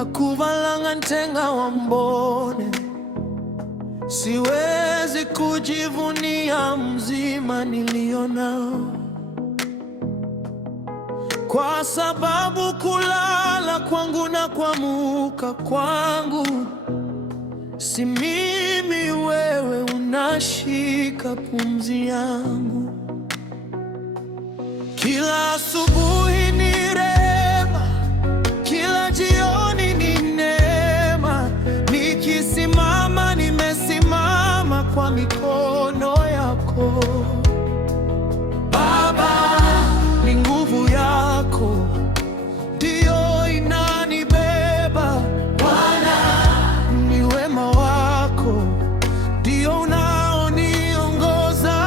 akuvalanga ntenga wambone. Siwezi kujivunia mzima nilionao, kwa sababu kulala kwangu na kuamka kwangu si mimi, wewe unashika pumzi yangu. Kila asubuhi ni rehema, kila jioni ni neema. Nikisimama nimesimama kwa mikono yako Baba, ni nguvu yako ndiyo inanibeba. Bwana, ni wema wako ndiyo unaoniongoza.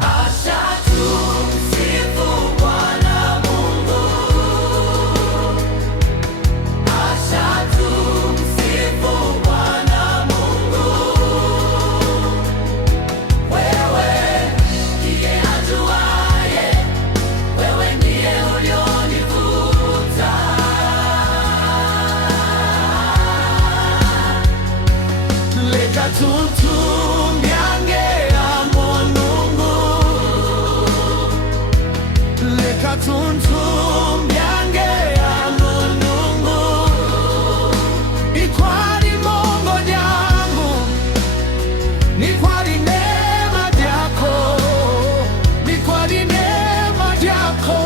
Acha tumsifu Bwana Mungu, acha tumsifu Bwana Mungu. Wewe ndiye ajuaye, wewe ndiye ulionivuta. Leka tuntumyange amonungu, leka tuntumyange amonungu. Ikwali mongo jangu, nikwali neema yako, nikwali neema yako.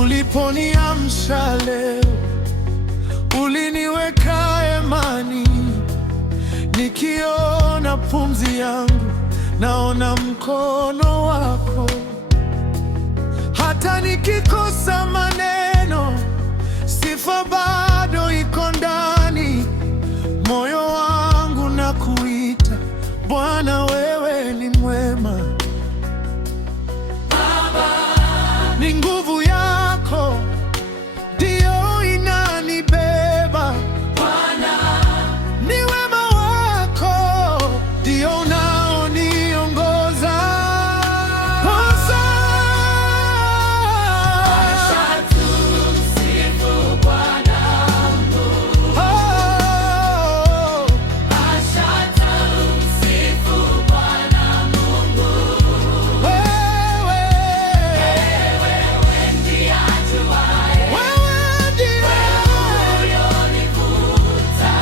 Uliponiamsha leo, uliniweka imani. Nikiona pumzi yangu, naona mkono wako. Hata nikikosa maneno, sifa bado iko ndani moyo wangu. Na kuita Bwana, wewe ni mwema. Baba, ni nguvu yako ndiyo inanibeba. Bwana, ni wema wako ndiyo unaoniongoza. Acha tumsifu Bwana Mungu, acha tumsifu Bwana Mungu. Wewe ndiye ajuaye, wewe ndiye ulionivuta.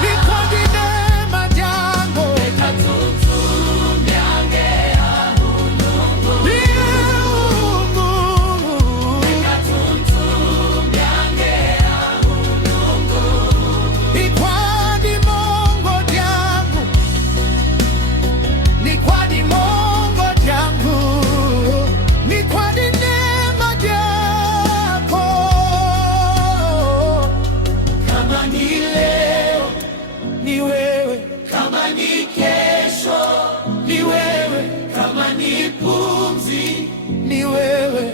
Ni kwa neema yako, leka tuntumyange amonungu, leka tuntumyange amonungu. Ikwadi mongo jangu, nikwadi mongo jangu, nikwadi neema yako. Kama ni leo ni wewe, kama ni kesho ni wewe, kama ni pumzi ni wewe,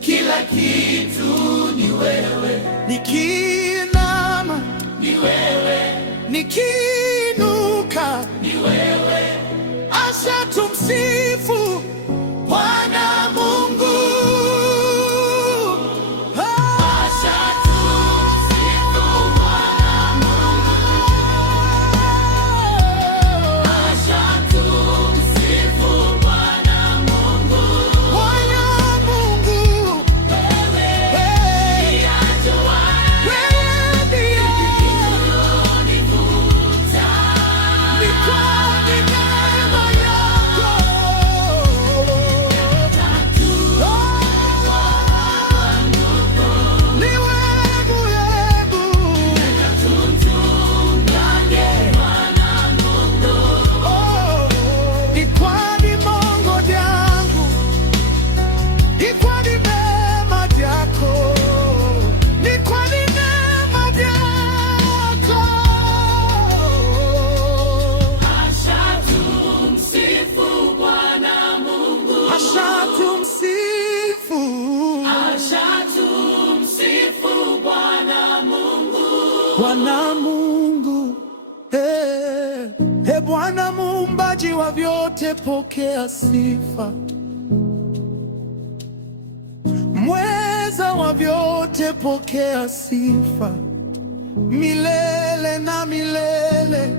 kila kitu ni wewe. Nikiinama ni wewe, nikiinuka ni wewe. Acha tumsifu Bwana Mungu. Acha tumsifu Bwana Mungu, acha tumsifu Bwana Mungu. Bwana Mungu, wewe ndiye ajuaye, wewe ndiye ulionivuta. Ni kwa neema yako, ni wewe yangu. Ikwadi mongo jangu, ikwadi neema yako, nikwadi neema yako. Acha tumsifu Bwana Mungu, acha tumsifu, acha tumsifu Bwana Mungu. Bwana Mungu, Bwana muumbaji wa vyote. vyote pokea sifa, mweza wa vyote pokea sifa, milele na milele.